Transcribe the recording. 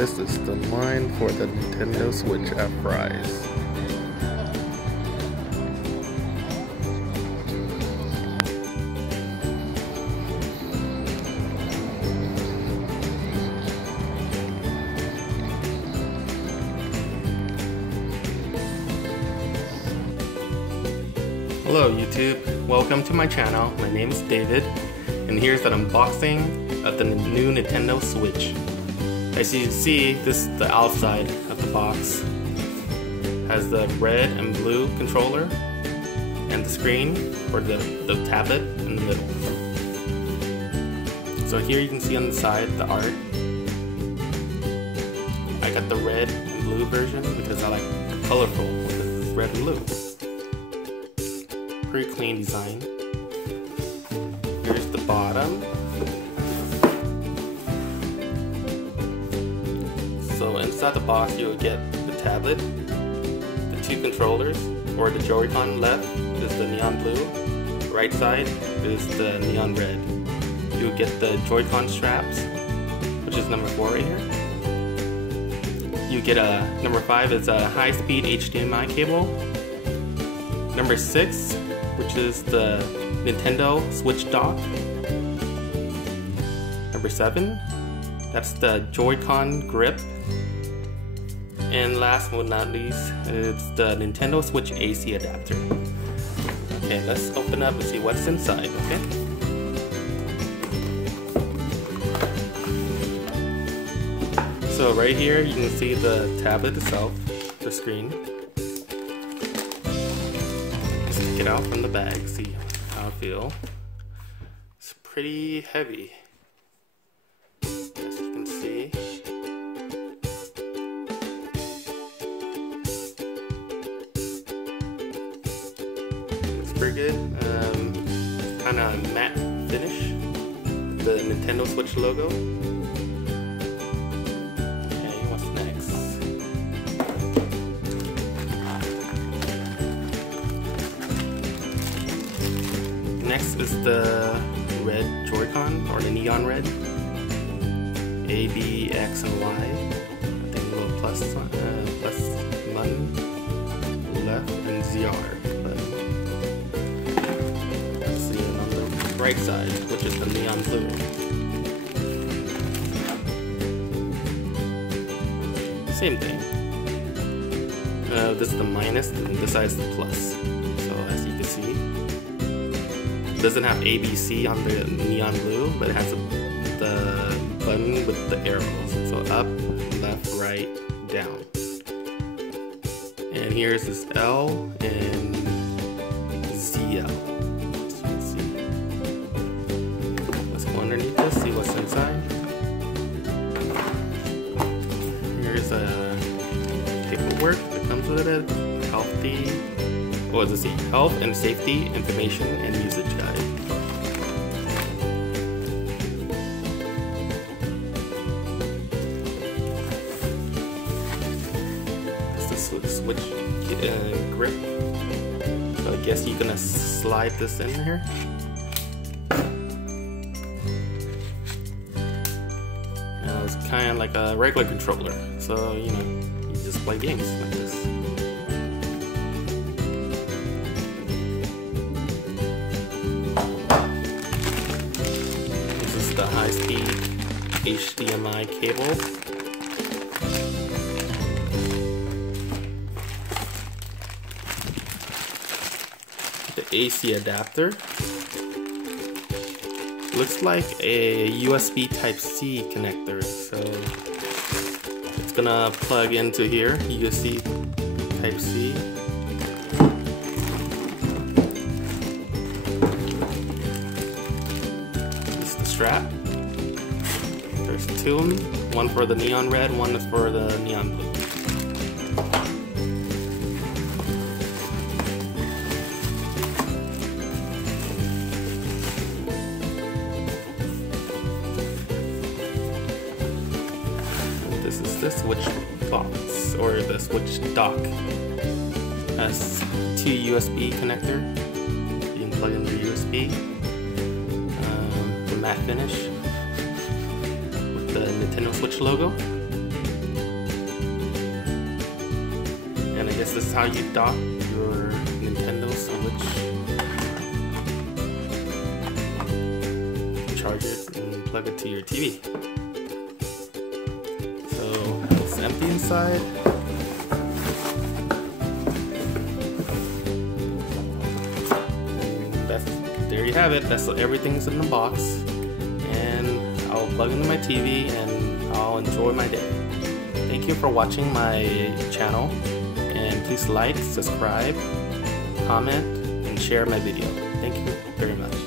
This is the line for the Nintendo Switch at Fry's. Hello YouTube, welcome to my channel. My name is David, and here's an unboxing of the new Nintendo Switch. As you can see, this is the outside of the box. It has the red and blue controller and the screen for the tablet in the middle. So here you can see on the side the art. I got the red and blue version because I like colorful because it's red and blue. Pretty clean design. Here's the bottom. So inside the box you'll get the tablet, the two controllers, or the Joy-Con. Left is the neon blue, right side is the neon red. You'll get the Joy-Con straps, which is number 4 right here. You get a number 5 is a high-speed HDMI cable. Number 6, which is the Nintendo Switch dock. Number 7, that's the Joy-Con grip. And last but not least, it's the Nintendo Switch AC adapter. Okay, let's open up and see what's inside, okay? So right here you can see the tablet itself, the screen. Take it out from the bag, see how I feel. It's pretty heavy, as you can see. Looks pretty good. Kind of matte finish. The Nintendo Switch logo. Okay, what's next? Next is the red Joy-Con, or the neon red. A, B, X, and Y. I think a little plus button, left, and ZR button. Let's see on the right side, which is the neon blue. Same thing. This is the minus, and this side is the plus. So as you can see, it doesn't have ABC on the neon blue, but it has the button with the arrows. So up, left, right, down. And here's this L and ZL. As you can see. Let's go underneath this, see what's inside. Here's a paperwork that comes with it. What does it say? Health and safety information and usage guide. This is the Switch grip. So I guess you're gonna slide this in here. Now it's kind of like a regular controller. So you know, you just play games like this. The high-speed HDMI cable. The AC adapter. Looks like a USB Type-C connector, so it's gonna plug into here. USB Type-C. Strap. There's 2 of them, one for the neon red, one is for the neon blue. This is the Switch box, or the Switch dock. It has 2 USB connector. You can plug in your USB. Matte finish with the Nintendo Switch logo. guys, this is how you dock your Nintendo Switch. Charge it and plug it to your TV. So it's empty inside. There you have it. That's everything's in the box, and I'll plug into my TV and I'll enjoy my day. Thank you for watching my channel, and please like, subscribe, comment, and share my video. Thank you very much.